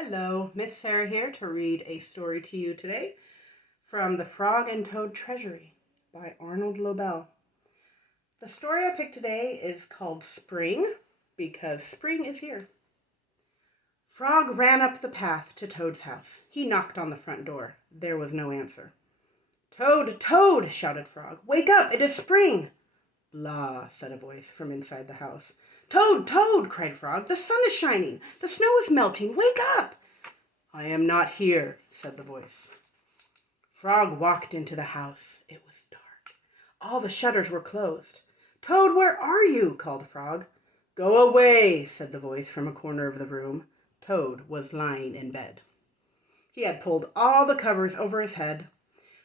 Hello, Miss Sarah here to read a story to you today from The Frog and Toad Treasury by Arnold Lobel. The story I picked today is called Spring because spring is here. Frog ran up the path to Toad's house. He knocked on the front door. There was no answer. "Toad, Toad!" shouted Frog. "Wake up! It is spring!" "Blah," said a voice from inside the house. "Toad, Toad!" cried Frog. "The sun is shining. The snow is melting. Wake up!" "I am not here," said the voice. Frog walked into the house. It was dark. All the shutters were closed. "Toad, where are you?" called Frog. "Go away," said the voice from a corner of the room. Toad was lying in bed. He had pulled all the covers over his head.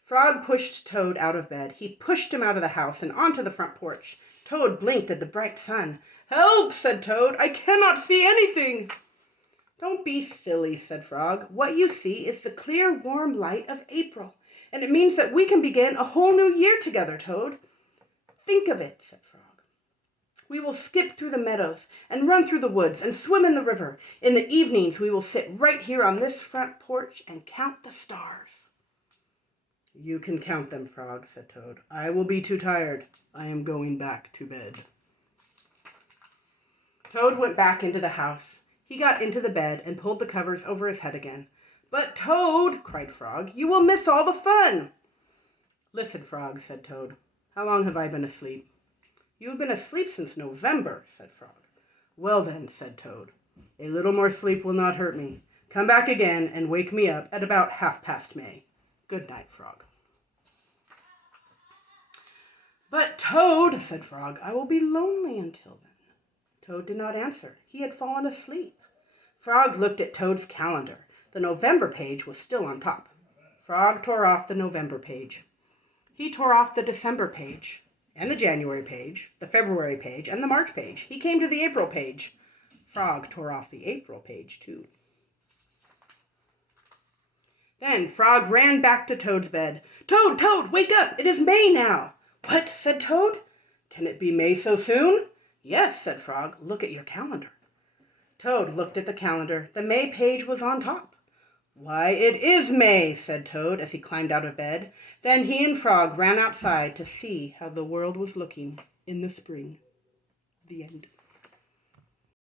Frog pushed Toad out of bed. He pushed him out of the house and onto the front porch. Toad blinked at the bright sun. "Help!" said Toad. "I cannot see anything." "Don't be silly," said Frog. "What you see is the clear, warm light of April, and it means that we can begin a whole new year together, Toad." "Think of it," said Frog. "We will skip through the meadows and run through the woods and swim in the river. In the evenings, we will sit right here on this front porch and count the stars." "You can count them, Frog," said Toad. "I will be too tired. I am going back to bed." Toad went back into the house. He got into the bed and pulled the covers over his head again. "But Toad," cried Frog, "you will miss all the fun." "Listen, Frog," said Toad. "How long have I been asleep?" "You have been asleep since November," said Frog. "Well then," said Toad, "a little more sleep will not hurt me. Come back again and wake me up at about 1/2 May. Good night, Frog." "But Toad," said Frog, "I will be lonely until then." Toad did not answer. He had fallen asleep. Frog looked at Toad's calendar. The November page was still on top. Frog tore off the November page. He tore off the December page, and the January page, the February page, and the March page. He came to the April page. Frog tore off the April page, too. Then Frog ran back to Toad's bed. "Toad, Toad, wake up! It is May now." "What?" said Toad. "Can it be May so soon?" "Yes," said Frog. "Look at your calendar." Toad looked at the calendar. The May page was on top. "Why, it is May," said Toad as he climbed out of bed. Then he and Frog ran outside to see how the world was looking in the spring. The end.